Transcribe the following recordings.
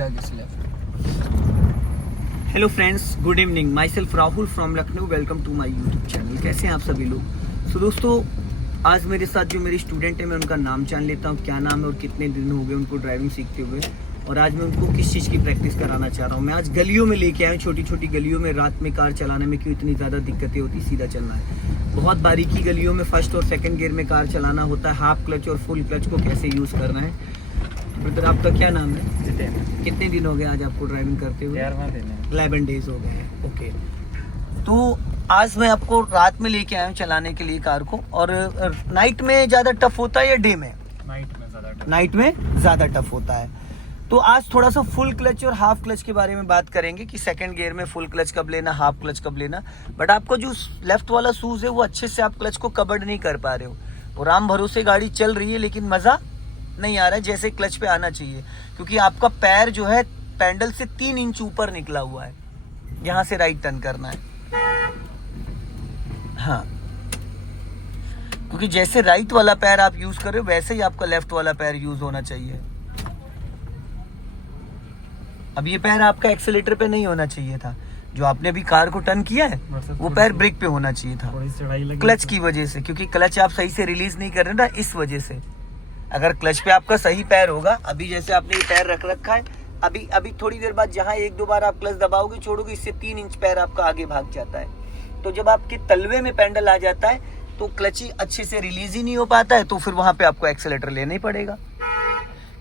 फिर आगे से left. Hello friends, good evening. Myself Rahul from Lucknow. Welcome to my YouTube channel. कैसे हैं आप सभी लोग? दोस्तों, आज मेरे साथ जो मेरे स्टूडेंट हैं, मैं उनका नाम जान लेता हूँ, क्या नाम है और कितने दिन हो गए उनको ड्राइविंग सीखते हुए, और आज मैं उनको किस चीज़ की प्रैक्टिस कराना चाह रहा हूँ। मैं आज गलियों में लेके आया हूँ, छोटी छोटी गलियों में। रात में कार चलाने में क्यों इतनी ज़्यादा दिक्कतें होती, सीधा चलना है। बहुत बारीकी गलियों में फर्स्ट और सेकंड गियर में कार चलाना होता है। हाफ क्लच और फुल क्लच को कैसे यूज़ करना है। ब्रदर, आपका क्या नाम है? जितेंद्र। कितने दिन हो गए आज आपको ड्राइविंग करते हुए? 11वां दिन है। 11 डेज हो गए हैं। ओके, तो आज मैं आपको रात में लेके आया हूँ चलाने के लिए कार को। और नाइट में ज़्यादा टफ होता है या डे में? नाइट में ज़्यादा टफ होता है। तो आज थोड़ा सा फुल क्लच और हाफ क्लच के बारे में बात करेंगे कि सेकंड गियर में फुल क्लच कब लेना, हाफ क्लच कब लेना। बट आपको जो लेफ्ट वाला शूज है वो अच्छे से आप क्लच को कवर्ड नहीं कर पा रहे हो। और राम भरोसे गाड़ी चल रही है लेकिन मज़ा नहीं आ रहा है जैसे क्लच पे आना चाहिए, क्योंकि आपका पैर जो है पैडल से 3 इंच ऊपर निकला हुआ है। यहाँ से राइट टर्न करना है। हाँ, क्योंकि जैसे राइट वाला पैर आप यूज कर रहे हो वैसे ही आपका लेफ्ट वाला पैर यूज होना चाहिए। अब ये पैर आपका एक्सीलेटर पे नहीं होना चाहिए था। जो आपने अभी कार को टर्न किया है वो पैर ब्रेक पे होना चाहिए था, क्लच की वजह से, क्योंकि क्लच आप सही से रिलीज नहीं कर रहे ना, इस वजह से। अगर क्लच पे आपका सही पैर होगा, अभी जैसे आपने ये पैर रख रखा है, अभी थोड़ी देर बाद जहाँ 1-2 बार आप क्लच दबाओगे छोड़ोगे, इससे 3 इंच पैर आपका आगे भाग जाता है। तो जब आपके तलवे में पैडल आ जाता है तो क्लच ही अच्छे से रिलीज ही नहीं हो पाता है, तो फिर वहां पे आपको एक्सेलेटर लेना ही पड़ेगा।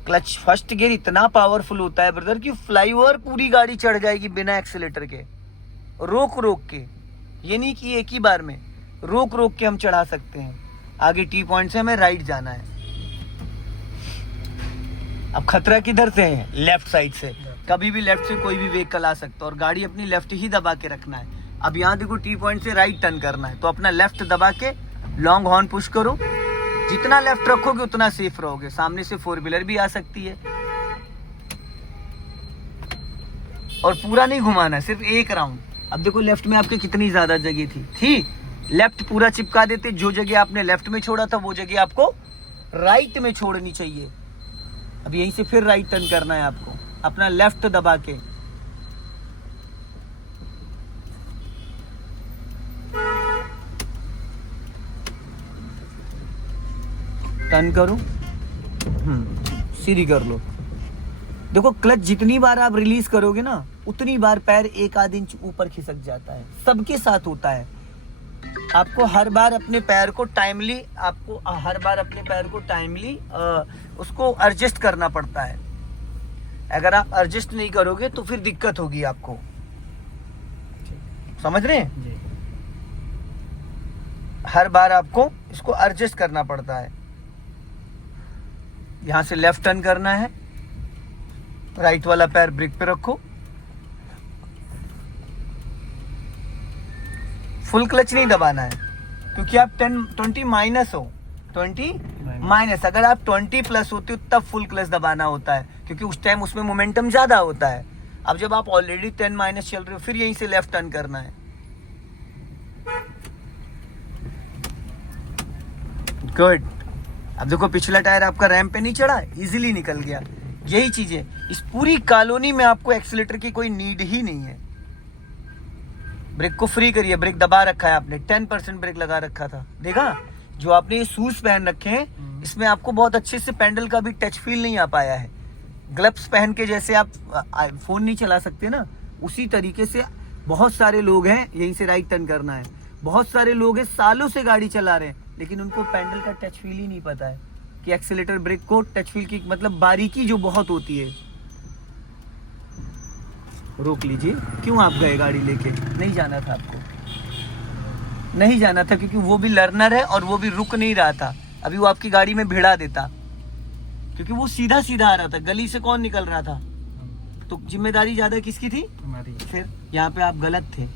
क्लच फर्स्ट गियर इतना पावरफुल होता है ब्रदर कि फ्लाईओवर पूरी गाड़ी चढ़ जाएगी बिना एक्सेलेटर के, रोक रोक के। ये नहीं कि एक ही बार में, रोक रोक के हम चढ़ा सकते हैं। आगे टी पॉइंट से हमें राइट जाना है। अब खतरा किधर से है? लेफ्ट साइड से। कभी भी लेफ्ट से कोई भी व्हीकल आ सकता है और गाड़ी अपनी लेफ्ट ही दबा के रखना है। अब यहाँ देखो टी पॉइंट से राइट टर्न करना है, तो अपना लेफ्ट दबा के लॉन्ग हॉर्न पुश करो। जितना लेफ्ट रखोगे उतना सेफ रहोगे। सामने से 4 व्हीलर भी आ सकती है। और पूरा नहीं घुमाना है, सिर्फ एक राउंड। अब देखो लेफ्ट में आपके कितनी ज्यादा जगह थी। लेफ्ट पूरा चिपका देते। जो जगह आपने लेफ्ट में छोड़ा था वो जगह आपको राइट में छोड़नी चाहिए। अब यहीं से फिर राइट टर्न करना है आपको, अपना लेफ्ट दबा के। टर्न करो, सीधी कर लो। देखो क्लच जितनी बार आप रिलीज करोगे ना, उतनी बार पैर 1-आध इंच ऊपर खिसक जाता है। सबके साथ होता है। आपको हर बार अपने पैर को टाइमली उसको एडजस्ट करना पड़ता है। अगर आप एडजस्ट नहीं करोगे तो फिर दिक्कत होगी आपको। समझ रहे हैं? हर बार आपको इसको एडजस्ट करना पड़ता है। यहां से लेफ्ट टर्न करना है, राइट वाला पैर ब्रेक पे रखो। फुल क्लच नहीं दबाना है, क्योंकि आप 20 माइनस हो। 20 माइनस, अगर आप 20 प्लस होते हो तब फुल क्लच दबाना होता है, क्योंकि उस टाइम उसमें मोमेंटम ज्यादा होता है। अब जब आप ऑलरेडी 10 माइनस चल रहे हो, फिर यहीं से लेफ्ट टर्न करना है। गुड। अब देखो पिछला टायर आपका रैंप पे नहीं चढ़ा, इजीली निकल गया। यही चीज है, इस पूरी कॉलोनी में आपको एक्सीलेटर की कोई नीड ही नहीं है। ब्रेक को फ्री करिए। ब्रेक दबा रखा है आपने, 10% ब्रेक लगा रखा था, देखा? जो आपने ये शूज पहन रखे हैं, इसमें आपको बहुत अच्छे से पैडल का भी टच फील नहीं आ पाया है। ग्लव्स पहन के जैसे आप फोन नहीं चला सकते ना, उसी तरीके से बहुत सारे लोग हैं। यहीं से राइट टर्न करना है। बहुत सारे लोग हैं सालों से गाड़ी चला रहे हैं, लेकिन उनको पैडल का टच फील ही नहीं पता है कि एक्सीलेटर ब्रेक को टच फील की मतलब बारीकी जो बहुत होती है। रोक लीजिए। क्यों आप गए गाड़ी लेके? नहीं जाना था आपको, नहीं जाना था, क्योंकि वो भी लर्नर है और वो भी रुक नहीं रहा था। अभी वो आपकी गाड़ी में भिड़ा देता, क्योंकि वो सीधा सीधा आ रहा था। गली से कौन निकल रहा था? तो जिम्मेदारी ज्यादा किसकी थी? हमारी। फिर यहाँ पे आप गलत थे,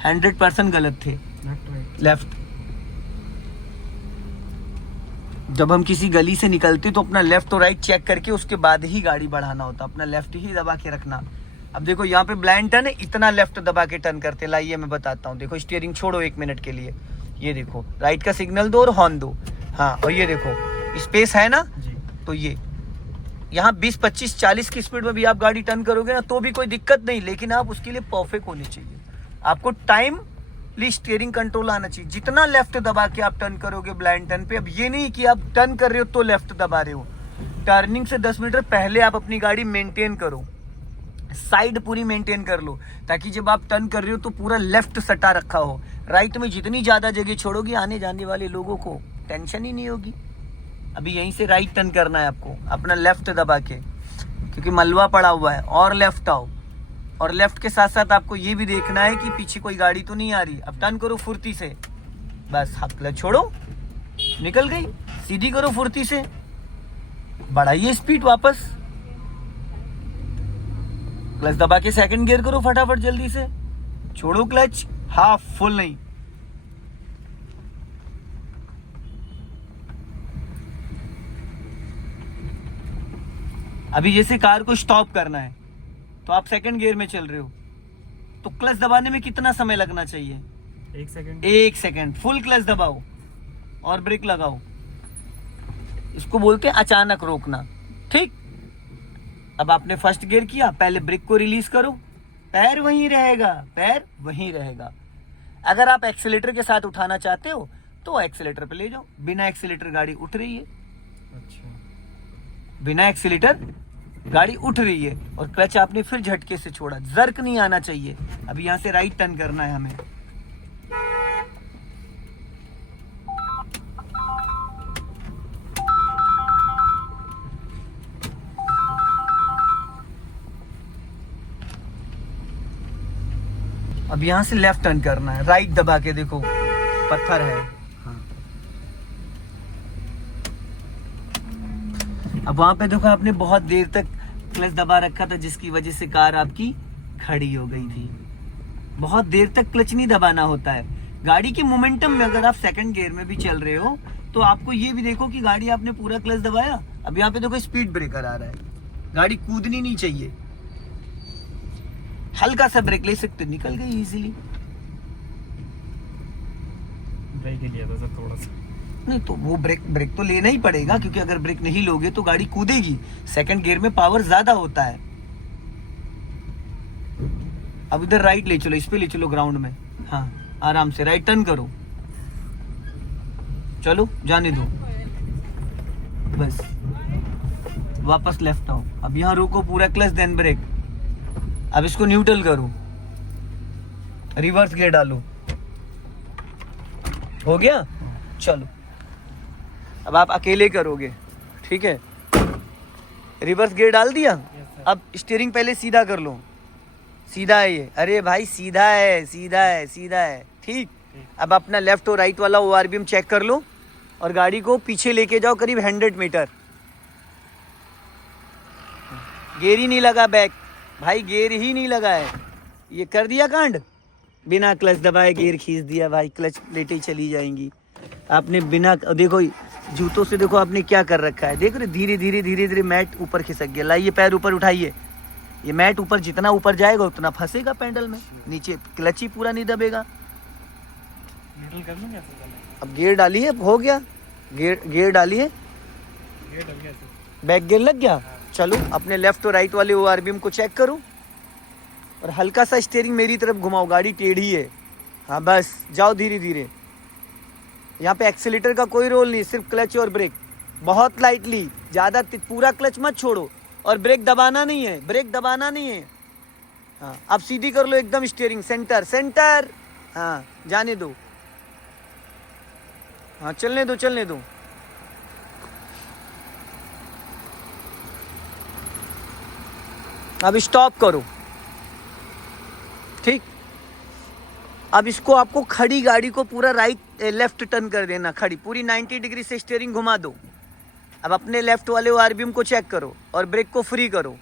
100% गलत थे। लेफ्ट। जब हम किसी गली से निकलते तो अपना लेफ्ट और राइट चेक करके उसके बाद ही गाड़ी बढ़ाना होता। अपना लेफ्ट ही दबा के रखना। अब देखो यहाँ पे ब्लाइंड टर्न है, इतना लेफ्ट दबा के टर्न करते। लाइए मैं बताता हूँ। देखो स्टीयरिंग छोड़ो 1 मिनट के लिए। ये देखो राइट का सिग्नल दो और हॉर्न दो। हाँ, और ये देखो स्पेस है ना, तो ये यहाँ 20, 25, 40 की स्पीड में भी आप गाड़ी टर्न करोगे ना तो भी कोई दिक्कत नहीं, लेकिन आप उसके लिए परफेक्ट होने चाहिए। आपको टाइमली स्टीयरिंग कंट्रोल आना चाहिए। जितना लेफ्ट दबा के आप टर्न करोगे ब्लाइंड टर्न पे, अब ये नहीं कि आप टर्न कर रहे हो तो लेफ्ट दबा रहे हो। टर्निंग से 10 मीटर पहले आप अपनी गाड़ी मेंटेन करो, साइड पूरी मेंटेन कर लो, ताकि जब आप टर्न कर रहे हो तो पूरा लेफ्ट सटा रखा हो। राइट में जितनी ज्यादा जगह छोड़ोगे, आने जाने वाले लोगों को टेंशन ही नहीं होगी। अभी यहीं से राइट टर्न करना है आपको, अपना लेफ्ट दबा के, क्योंकि मलबा पड़ा हुआ है, और लेफ्ट आओ। और लेफ्ट के साथ साथ आपको ये भी देखना है कि पीछे कोई गाड़ी तो नहीं आ रही। अब टर्न करो फुर्ती से, बस हाथ क्लच छोड़ो, निकल गई। सीधी करो फुर्ती से, बढ़ाइए स्पीड वापस, क्लच दबा के सेकंड गियर करो फटाफट जल्दी से, छोड़ो क्लच, हाफ फुल नहीं। अभी जैसे कार को स्टॉप करना है तो आप सेकंड गियर में चल रहे हो, तो क्लच दबाने में कितना समय लगना चाहिए? 1 सेकंड। 1 सेकंड फुल क्लच दबाओ और ब्रेक लगाओ। इसको बोलते हैं अचानक रोकना, ठीक। अब आपने फर्स्ट गियर किया, पहले ब्रेक को रिलीज करो, पैर वहीं रहेगा, पैर वहीं रहेगा। अगर आप एक्सीलेटर के साथ उठाना चाहते हो तो एक्सीलेटर पे ले जाओ, बिना एक्सीलेटर गाड़ी उठ रही है। अच्छा, बिना एक्सीलेटर गाड़ी उठ रही है, और क्लच आपने फिर झटके से छोड़ा, जर्क नहीं आना चाहिए। अब यहां से राइट टर्न करना है हमें। अब यहां से लेफ्ट टर्न करना है, राइट दबा के, देखो पत्थर है। हाँ। अब वहां पे देखो आपने बहुत देर तक क्लच दबा रखा था, जिसकी वजह से कार आपकी खड़ी हो गई थी। बहुत देर तक क्लच नहीं दबाना होता है। गाड़ी के मोमेंटम में अगर आप सेकंड गियर में भी चल रहे हो तो आपको ये भी देखो कि गाड़ी आपने पूरा क्लच दबाया। अब यहाँ पे देखो स्पीड ब्रेकर आ रहा है, गाड़ी कूदनी नहीं चाहिए, हल्का सा ब्रेक ले सकते, निकल गई इजीली। ब्रेक ही लिया था सर थोड़ा सा। नहीं तो वो ब्रेक तो लेना ही पड़ेगा, क्योंकि अगर ब्रेक नहीं लोगे तो गाड़ी कूदेगी। सेकंड गियर में पावर ज्यादा होता है। अब इधर राइट ले चलो, इस पे ले चलो ग्राउंड में। हाँ, आराम से राइट टर्न करो, चलो जाने दो, बस वापस लेफ्ट आओ। अब यहाँ रोको, पूरा क्लच देन ब्रेक। अब इसको न्यूट्रल करो, रिवर्स गियर डालो, हो गया। चलो अब आप अकेले करोगे, ठीक है। रिवर्स गियर डाल दिया, अब स्टीयरिंग पहले सीधा कर लो। सीधा है ये, अरे भाई सीधा है, सीधा है, सीधा है, ठीक। अब अपना लेफ्ट और राइट वाला ORBM चेक कर लो और गाड़ी को पीछे लेके जाओ करीब 100 मीटर। गियर ही नहीं लगा बैक, भाई गियर ही नहीं लगा है। ये कर दिया कांड, बिना क्लच दबाए गियर खींच दिया भाई, क्लच प्लेटें चली जाएंगी। आपने बिना, देखो जूतों से देखो आपने क्या कर रखा है, देख रहे, धीरे धीरे धीरे धीरे मैट ऊपर खिसक गया। लाइए पैर ऊपर उठाइए, ये मैट ऊपर जितना ऊपर जाएगा उतना फंसेगा पेंडल में, नीचे क्लच ही पूरा नहीं दबेगा। अब गियर डालिए, हो गया। गियर डालिए, बैक गियर लग गया। चलो अपने लेफ्ट और राइट वाले ORBM को चेक करो और हल्का सा स्टीयरिंग मेरी तरफ घुमाओ, गाड़ी टेढ़ी है। हाँ बस जाओ धीरे धीरे। यहाँ पे एक्सीलेटर का कोई रोल नहीं, सिर्फ क्लच और ब्रेक, बहुत लाइटली, ज्यादा पूरा क्लच मत छोड़ो, और ब्रेक दबाना नहीं है, ब्रेक दबाना नहीं है। हाँ अब सीधी कर लो एकदम स्टीयरिंग, सेंटर सेंटर। हाँ जाने दो, हाँ चलने दो, चलने दो। अब स्टॉप करो, ठीक। अब इसको आपको खड़ी गाड़ी को पूरा राइट लेफ्ट टर्न कर देना, खड़ी पूरी 90 डिग्री से स्टीयरिंग घुमा दो। अब अपने लेफ्ट वाले ORBM को चेक करो और ब्रेक को फ्री करो।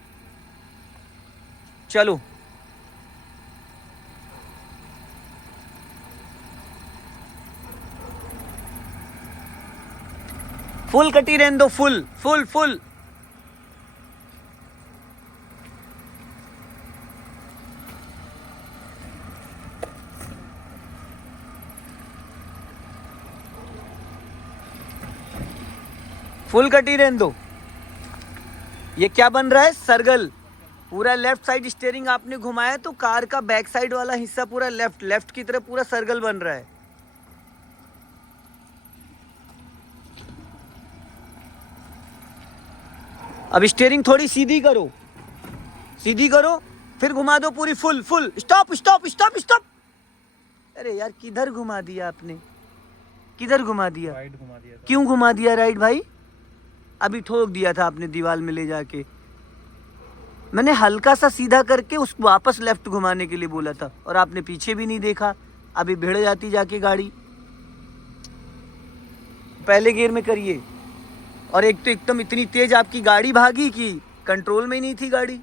चलो फुल कटी रहने दो, फुल फुल फुल। फुल कटी रहने दो। ये क्या बन रहा है, सर्कल। पूरा लेफ्ट साइड स्टीयरिंग आपने घुमाया तो कार का बैक साइड वाला हिस्सा पूरा लेफ्ट की तरफ पूरा सर्कल बन रहा है। अब स्टीयरिंग थोड़ी सीधी करो, सीधी करो, फिर घुमा दो पूरी full. Stop stop stop stop. अरे यार किधर घुमा दिया आपने, किधर घुमा दिया, राइट घुमा दिया था। क्यों घुमा दिया राइट भाई? अभी ठोक दिया था आपने दीवार में ले जाके। मैंने हल्का सा सीधा करके उसको वापस लेफ्ट घुमाने के लिए बोला था और आपने पीछे भी नहीं देखा। अभी भिड़ जाती जाके गाड़ी। पहले गियर में करिए। और एक तो एकदम इतनी तेज आपकी गाड़ी भागी कि कंट्रोल में ही नहीं थी गाड़ी।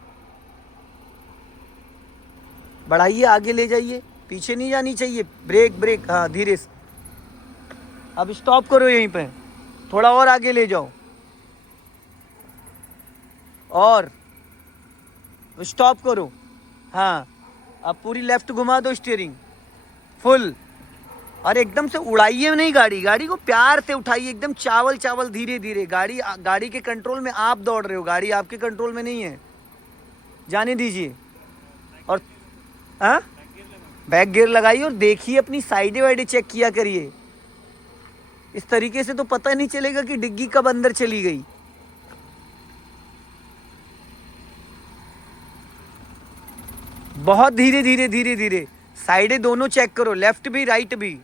बढ़ाइए, आगे ले जाइए, पीछे नहीं जानी चाहिए। ब्रेक ब्रेक, हाँ धीरे से। अब स्टॉप करो यहीं पे, थोड़ा और आगे ले जाओ और स्टॉप करो। हाँ अब पूरी लेफ्ट घुमा दो स्टीयरिंग फुल। और एकदम से उड़ाइए नहीं गाड़ी, गाड़ी को प्यार से उठाइए, एकदम चावल चावल धीरे धीरे। गाड़ी के कंट्रोल में आप दौड़ रहे हो, गाड़ी आपके कंट्रोल में नहीं है, जाने दीजिए। और हाँ बैक गियर लगाइए और देखिए अपनी साइडें वाइडें चेक किया करिए। इस तरीके से तो पता नहीं चलेगा कि डिग्गी कब अंदर चली गई। बहुत धीरे धीरे धीरे धीरे साइडें दोनों चेक करो, लेफ्ट भी राइट भी।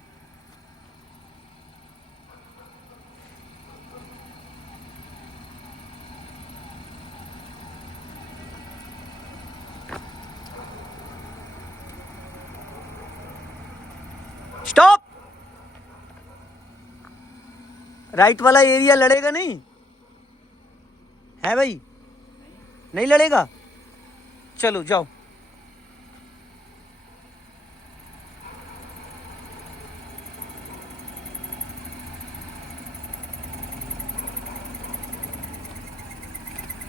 स्टॉप। राइट वाला एरिया लड़ेगा नहीं है भाई, नहीं लड़ेगा। चलो जाओ।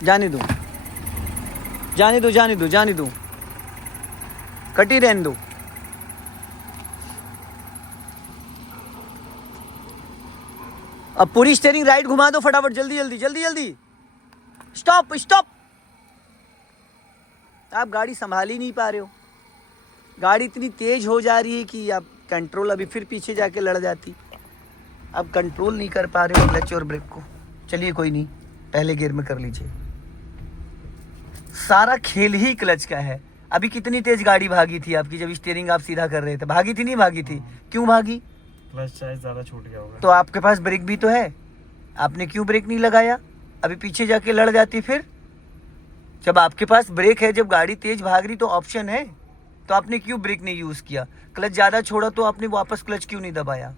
जाने दो जाने दो जाने दो जाने दो, कटी रहने दो। अब पूरी स्टीयरिंग राइट घुमा दो फटाफट, जल्दी जल्दी जल्दी जल्दी। Stop stop. आप गाड़ी संभाल ही नहीं पा रहे हो, गाड़ी इतनी तेज हो जा रही है कि आप कंट्रोल अभी फिर पीछे जाके लड़ जाती। अब कंट्रोल नहीं कर पा रहे हो क्लच और ब्रेक को। चलिए कोई नहीं, पहले गियर में कर लीजिए। सारा खेल ही क्लच का है। अभी कितनी तेज गाड़ी भागी थी आपकी जब स्टीयरिंग आप सीधा कर रहे थे? भागी थी नहीं भागी थी? क्यों भागी? क्लच शायद ज्यादा छूट गया होगा। तो आपके पास ब्रेक भी तो है, आपने क्यों ब्रेक नहीं लगाया? अभी पीछे जाके लड़ जाती फिर। जब आपके पास ब्रेक है, जब गाड़ी तेज भाग रही तो ऑप्शन है, तो आपने क्यों ब्रेक नहीं यूज किया? क्लच ज्यादा छोड़ा तो आपने वापस क्लच क्यों नहीं दबाया?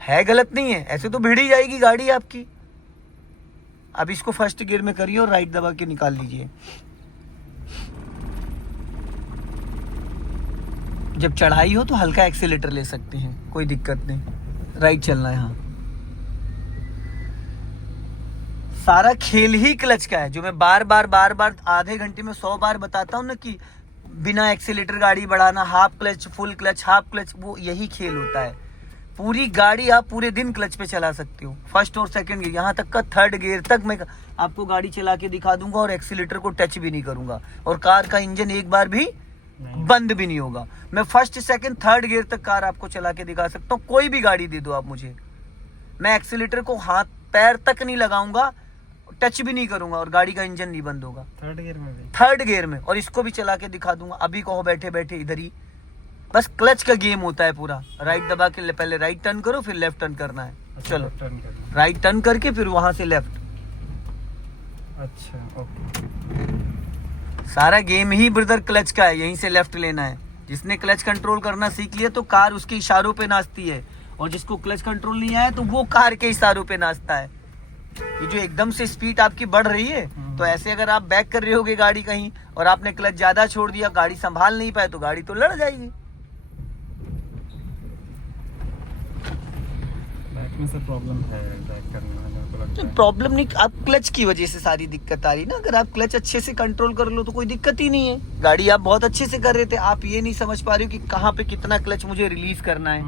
है गलत नहीं है, ऐसे तो भिड़ ही जाएगी गाड़ी आपकी। अब इसको फर्स्ट गियर में करिए और राइट दबा के निकाल लीजिए। जब चढ़ाई हो तो हल्का एक्सीलेटर ले सकते हैं, कोई दिक्कत नहीं। राइट चलना है। हाँ सारा खेल ही क्लच का है, जो मैं बार बार आधे घंटे में 100 बार बताता हूँ ना कि बिना एक्सीलेटर गाड़ी बढ़ाना, half clutch full clutch, half clutch, वो यही खेल होता है। पूरी गाड़ी आप पूरे दिन क्लच पे चला सकते हो, फर्स्ट और सेकंड गियर, यहाँ तक का थर्ड गियर तक मैं आपको गाड़ी चला के दिखा दूंगा और एक्सीलेटर को टच भी नहीं करूंगा। और कार का इंजन एक बार भी बंद भी नहीं होगा। मैं फर्स्ट सेकंड थर्ड गियर तक कार आपको चला के दिखा सकता हूँ। कोई भी गाड़ी दे दो आप मुझे, मैं एक्सीलेटर को हाथ पैर तक नहीं लगाऊंगा, टच भी नहीं करूंगा और गाड़ी का इंजन नहीं बंद होगा। थर्ड गियर में भी? थर्ड गियर में। और इसको भी चला के दिखा दूंगा। अभी कहो बैठे बैठे इधर ही। बस क्लच का गेम होता है पूरा। राइट दबा के पहले राइट टर्न करो, फिर लेफ्ट टर्न करना है। अच्छा, चलो टर्न करना। राइट टर्न करके फिर वहां से लेफ्ट। अच्छा ओके। सारा गेम ही ब्रदर क्लच का है, यहीं से लेफ्ट लेना है। जिसने क्लच कंट्रोल करना सीख लिया तो कार उसके इशारों पे नाचती है, और जिसको क्लच कंट्रोल नहीं आया तो वो कार के इशारों पे नाचता है। ये जो एकदम से स्पीड आपकी बढ़ रही है, तो ऐसे अगर आप बैक कर रहे होगे गाड़ी कहीं और आपने क्लच ज्यादा छोड़ दिया, गाड़ी संभाल नहीं पाए तो गाड़ी तो लड़ जाएगी। बैक में से प्रॉब्लम है, बैक करना मेरे को लगता है। प्रॉब्लम नहीं, आप क्लच की वजह से सारी दिक्कत आ रही ना। अगर आप क्लच अच्छे से कंट्रोल कर लो तो कोई दिक्कत ही नहीं है। गाड़ी आप बहुत अच्छे से कर रहे थे, आप ये नहीं समझ पा रहे हो कि कहाँ पे कितना क्लच मुझे रिलीज करना है।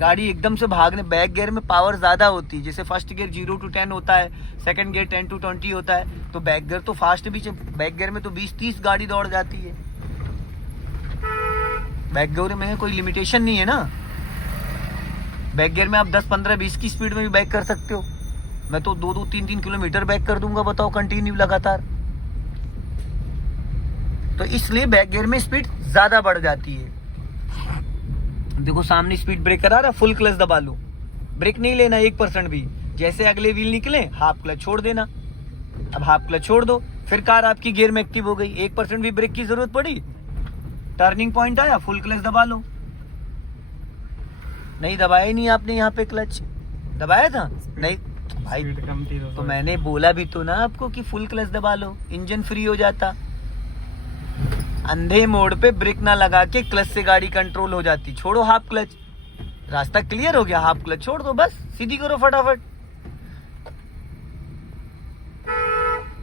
गाड़ी एकदम से भागने, बैक गियर में पावर ज्यादा होती है। जैसे फर्स्ट गियर 0 to 10 होता है, सेकंड गियर 10 to 20 होता है, तो बैक गियर तो फास्ट भी, बैक गियर में तो 20-30 गाड़ी दौड़ जाती है। बैक गियर में कोई लिमिटेशन नहीं है ना। बैक गियर में आप 10, 15, 20 की स्पीड में भी बैक कर सकते हो। मैं तो 2-2, 3-3 किलोमीटर बैक कर दूंगा, बताओ, कंटिन्यू लगातार। तो इसलिए बैक गियर में स्पीड ज्यादा बढ़ जाती है। देखो सामने स्पीड ब्रेकर आ रहा, फुल क्लच दबा लो, ब्रेक नहीं लेना 1% भी। जैसे अगले व्हील निकले, हाफ क्लच छोड़ देना। अब हाफ क्लच छोड़ दो, फिर कार आपकी गियर में एक्टिव हो गई, 1% भी ब्रेक की जरूरत पड़ी, टर्निंग पॉइंट आया, फुल क्लच दबा लो। नहीं दबाया ही नहीं आपने, यहाँ पे क्लच दबाया था नहीं भाई, तो मैंने बोला भी तो ना आपको कि फुल क्लच दबा लो, इंजन फ्री हो जाता। अंधे मोड़ पे ब्रेक ना लगा के क्लच से गाड़ी कंट्रोल हो जाती। छोड़ो हाफ क्लच, रास्ता क्लियर हो गया, हाफ क्लच छोड़ दो, बस सीधी करो फटाफट।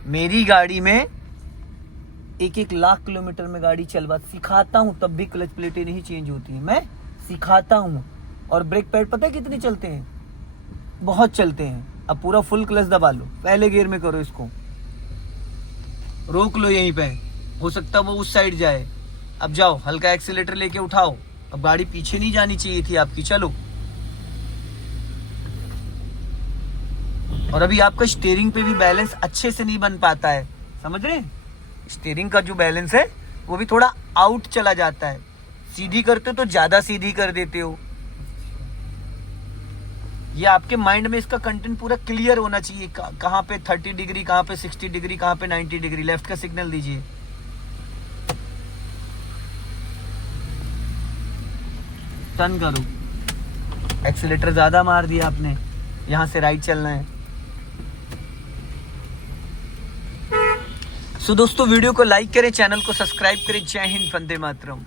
मेरी गाड़ी में 1-1 लाख किलोमीटर में गाड़ी चलवा सिखाता हूं, तब भी क्लच प्लेटें नहीं चेंज होती है, मैं सिखाता हूं। और ब्रेक पैड पता है कितने चलते हैं? बहुत चलते हैं। अब पूरा फुल क्लच दबा लो, पहले गियर में करो, इसको रोक लो यहीं पे, हो सकता है वो उस साइड जाए। अब जाओ, हल्का एक्सीलेटर लेके उठाओ। अब गाड़ी पीछे नहीं जानी चाहिए थी आपकी, चलो। और अभी आपका स्टीयरिंग पे भी बैलेंस अच्छे से नहीं बन पाता है, समझ रहे हैं? स्टीयरिंग का जो बैलेंस है वो भी थोड़ा आउट चला जाता है। सीधी करते हो तो ज्यादा सीधी कर देते हो। ये आपके माइंड में इसका कंटेंट पूरा क्लियर होना चाहिए, कहाँ पे 30 डिग्री, कहाँ पे 60 डिग्री, कहाँ पे 90 डिग्री। लेफ्ट का सिग्नल दीजिए। टर्न करो, एक्सीलेटर ज्यादा मार दिया आपने, यहां से राइट चलना है। सो दोस्तों, वीडियो को लाइक करें, चैनल को सब्सक्राइब करें। जय हिंद, वंदे मातरम।